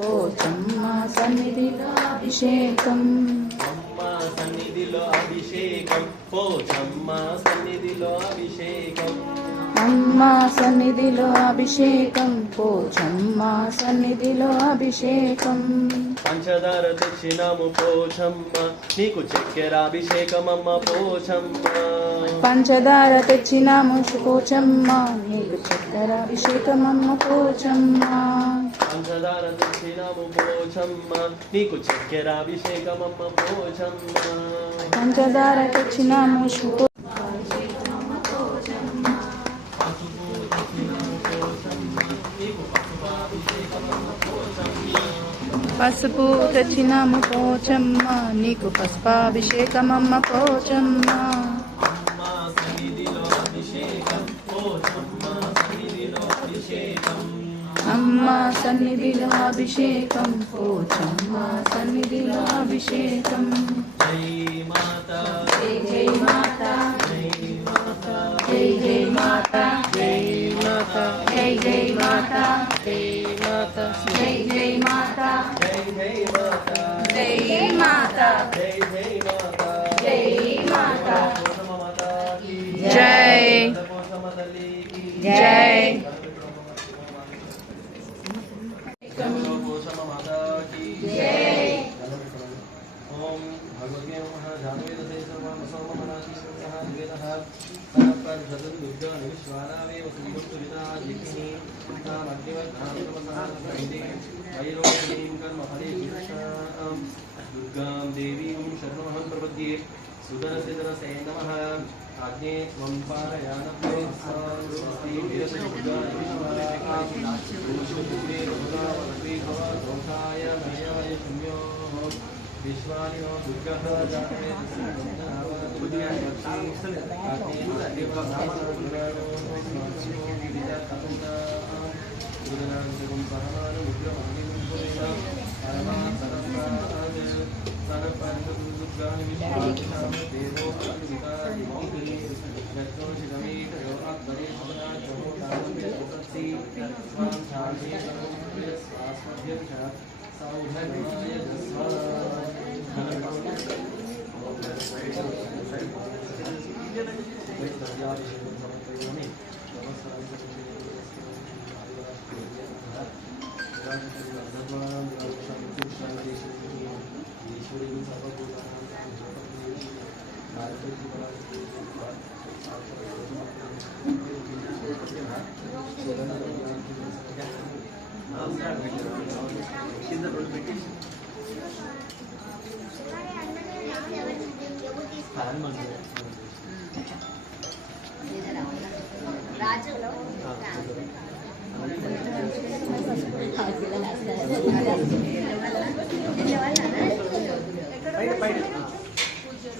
పోచమ్మ సన్నిధిలో అభిషేకం. అమ్మ సన్నిధిలో అభిషేకం, పోచమ్మ సన్నిధిలో అభిషేకం. అమ్మ సన్నిధిలో అభిషేకం, పోచమ్మ సన్నిధిలో అభిషేకం. పంచదార తెచ్చినాము పోచమ్మ, నీకు చక్కెర అభిషేకమమ్మ పోచమ్మ. పంచదార తెచ్చినాము పోచమ్మ, నీకు చక్కెర అభిషేకమమ్మ పోచమ్మ. పంచదార తెచ్చినాము పోచమ్మ, నీకు చక్కెర అభిషేకమమ్మ పోచమ్మ. పంచదార తెచ్చినాము పసుపు తెచ్చినాము పోచమ్మ, నీకు పసుపాభిషేకమమ్మ పోచమ్మ. అమ్మ సన్నిధిలో అభిషేకం, పోచమ్మ సన్నిధిలో అభిషేకం. జై మాత, జై జై మాత, జై మాత, జై జై మాత, జై మాత, జై జై మాత, జై మాత, జై జై మాత, జై జై మాత, జై మాత, జై జై మాత, జై మాత. పోచమ్మ మాతాకి జై. పోచమ్మ తల్లికి జై. పోచమ్మ మాతాకి జై. ఓం భగవతే నమః. జాతవేదసే సర్వం సోమమనాసి సహ వేదః సనపర్ధతం దుర్గా నివిశ్వానావేవ శ్రీగుప్త వినాజిని నామగ్నివన్నామసహానసందే వైరోహిణీం కర్మ ఫలే కృష్ణాం దుర్గాం దేవీం శరణమహం ప్రపద్యే. సుదనసిదనసే నమః. ఆజ్ఞే త్వం పారయానపే స్వస్తి వీరదుర్గా నివిశ్వానాం దోషపుత్రే భగవతి భవ దోషాయ నయాయ శూన్యో విశ్వానినో దుర్గః జాతవేదస్య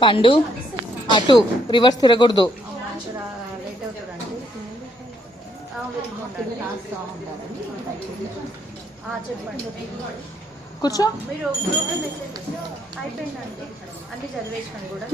పండు అటు రివర్స్ తిరగకూడదు. కూర్చో. మీరు గ్రూప్లో మెసేజ్ అయిపోయిందండి, అన్ని చదివేసినాను కూడా.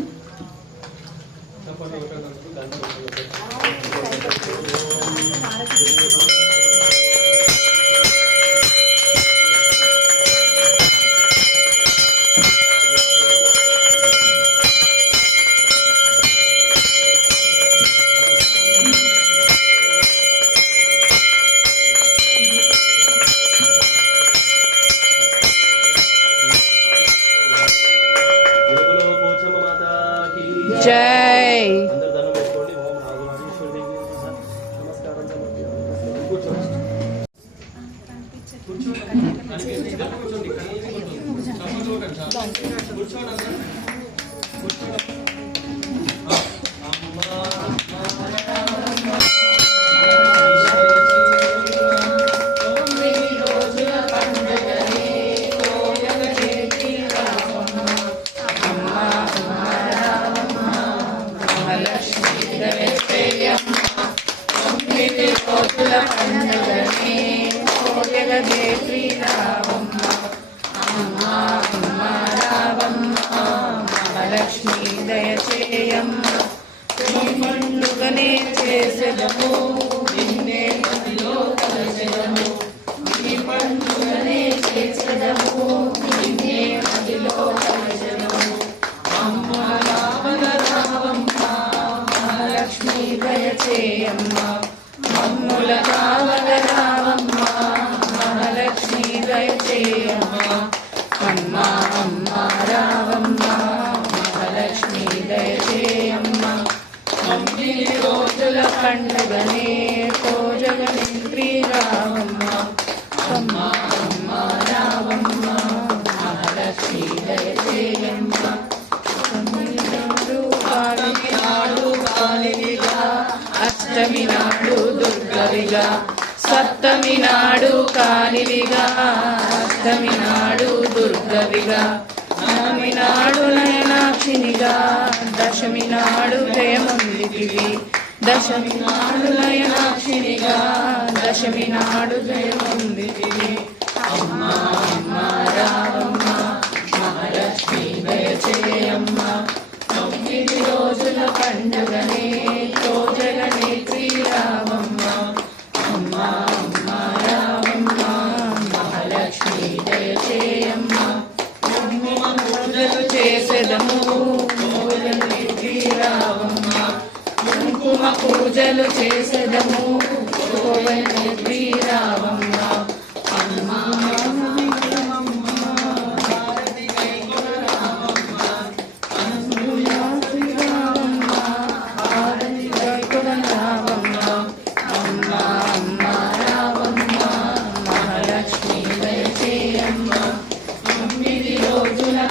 జై. మహాలక్ష్మీ దయ దయచేయమ్మ అమ్మ అమ్మ రావమ్మ మహాలక్ష్మి దయచేయమ్మ 9 రోజుల పండుగనే కోజగనేత్రి రావమ్మ అమ్మ అమ్మ రావమ్మ మహాలక్ష్మి దయచేయమ్మ 9 నాడు కాళివిగా అష్టమి నాడు దుర్గవిగా సప్తమి నాడు కాళివిగా అష్టమి నాడు దుర్గవిగా నవమి నాడు నయనాక్షినిగా దశమి నాడు జయముందితివి దశమి నాడు నయనాక్షినిగా దశమి నాడు జయముందితివి అమ్మ అమ్మ రావమ్మ మహాలక్ష్మి దయచేయమ్మ 9 రోజుల పండుగనే కోజగనేత్రి రావమ్మ అమ్మ అమ్మ రావమ్మ మహాలక్ష్మి దయచేయమ్మ కుంకుమ పూజలు చేసెదము కోజగనేత్రి రావమ్మ కుంకుమ పూజలు చేసెదము కోజగనేత్రి రావమ్మ అమ్మ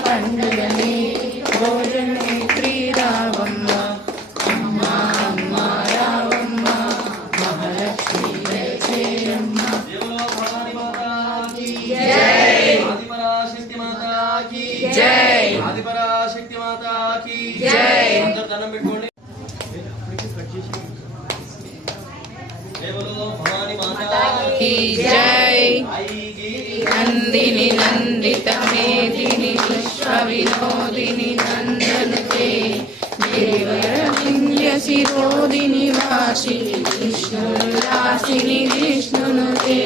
పండుగని భోజనేత్రి రావమ్మ అమ్మ అమ్మ రావమ్మ మహాలక్ష్మి దయచేయమ్మ జై ఆదిపరాశక్తి మాతాకి జై ఆదిపరాశక్తి మాతాకి జై అందరూ దండం పెట్టుకోండి కేవలం భవాని మాతాకి జై ఐగి నందిని నందిత మేదిని విశ్వ వినోదిని నందనుతే దేవరవింద్య శిరోదిని వాసి విష్ణురాసిని విష్ణునుతే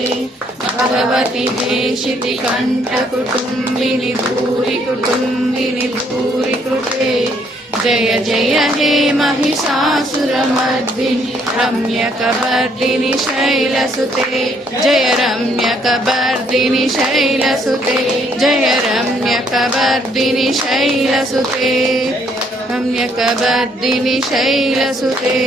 భగవతి దేశితి కంఠ కుటుంబిని భూరి కుటుంబిని భూరి కృతే జయ జయ హే महिषासुरमर्दिनि रम्यकवर्दिनि शैलसुते जय रम्यकवर्दिनि शैलसुते जय रम्यकवर्दिनि शैलसुते रम्यकवर्दिनि शैलसुते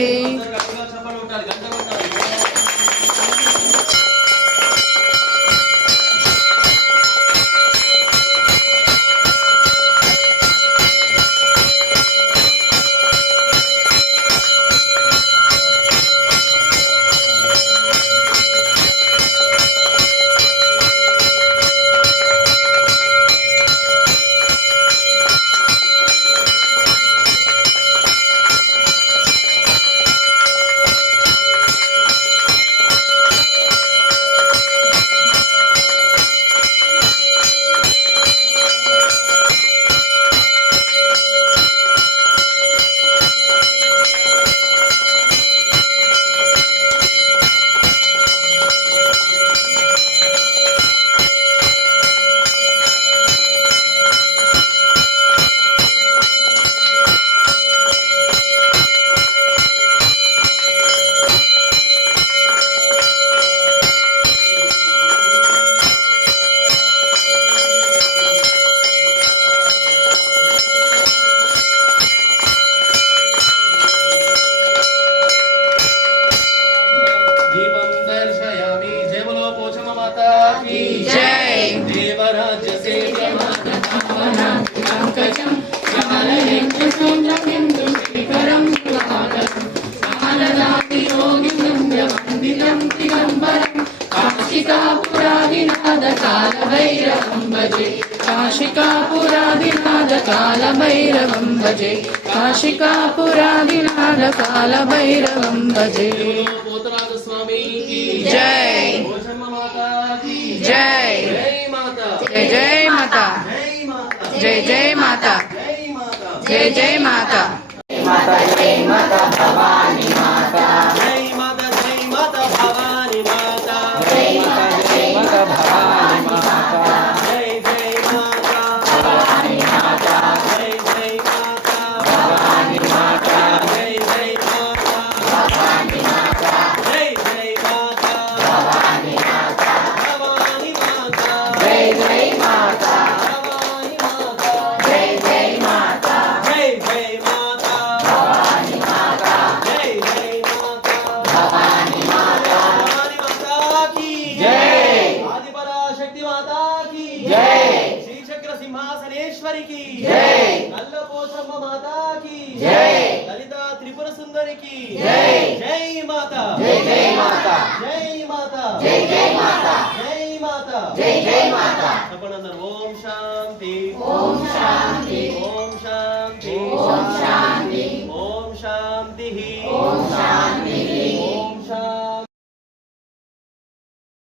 कालभैरवं भजे काशिकापुरादिनाथ कालभैरवं भजे जय जय जय जय माता जय जय माता जय जय माता माता जय माता भवानी माता जय माता भवानी माता जय माता जय माता भवानी माता जय जय माता भवानी माता जय जय माता भवानी माता जय जय माता भवानी माता जय जय माता भवानी माता भवानी माता గారికి జై. నల్లపోచమ్మ మాతాకి జై. లలిత త్రిపుర సుందరికి జై. జై మాత జై జై మాత జై మాత జై జై మాత జై మాత జై జై మాత చెప్పండి అందరూ. ఓం శాంతి ఓం శాంతి ఓం